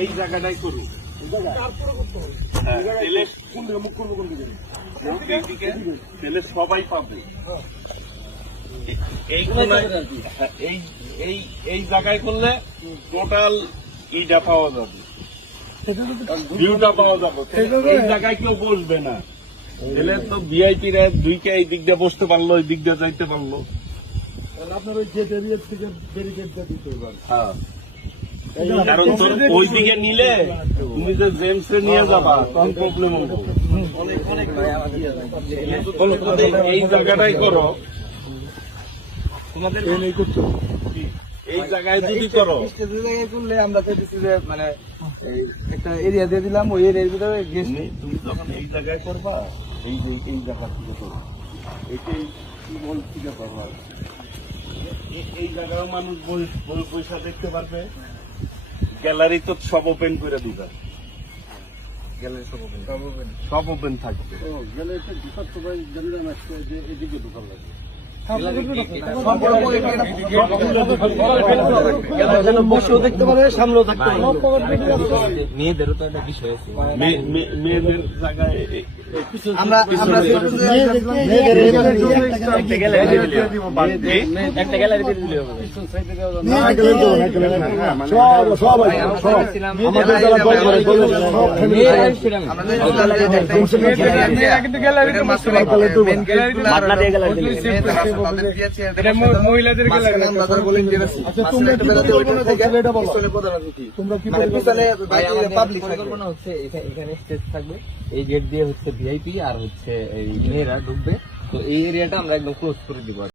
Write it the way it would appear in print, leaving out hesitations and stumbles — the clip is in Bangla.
এই জায়গাটাই করুন, তাহলে সবাই পাবে। এই জায়গায় করলে টোটাল ইটা পাওয়া যাবে, ভিউটা পাওয়া যাবে। এই জায়গায় কেউ বসবে না, তাহলে তো ভিআইপিরা দুইটা এই দিক দিয়ে বসতে পারলো, এই দিক দিয়ে যাইতে পারলো। আপনার ওই গেট এরিয়া থেকে ব্যারিকেড দিয়ে দিতে পারবেন। হ্যাঁ, কারণ তোর ওই দিকে নিলে তুমি যে জেমসে নিয়ে যাবা তখন প্রবলেম হবে। এই জায়গাটাই করো, তোমাদের এই জায়গায় যদি করো, করলে আমরা মানে একটা এরিয়া দিয়ে দিলাম, ওই এরিয়ার ভিতরে তুমি যখন এই জায়গায় করবা, এই যে এই জায়গা থেকে করো, এটাই কি বল থেকে করবা। এই জায়গায় মানুষ পয়সা দেখতে পারবে। গ্যালারি তো সব ওপেন করে দিবা, গ্যালারি সব ওপেন থাকবে। এদিকে দোকান লাগে বসেও দেখতে পারে, সামনেও থাকতে পারে। মেয়েদেরও তো একটা বিষয় আছে, মেয়েদের জায়গায় আমরা একটা গ্যালারি দিয়ে দিলে হবে। মহিলাদের পরিকল্পনা হচ্ছে এখানে স্টেজ থাকবে, এই গেট দিয়ে হচ্ছে ভিআইপি আর হচ্ছে এই মেয়েরা ঢুকবে, তো এই এরিয়াটা আমরা একদম ক্লোজ করে দিব।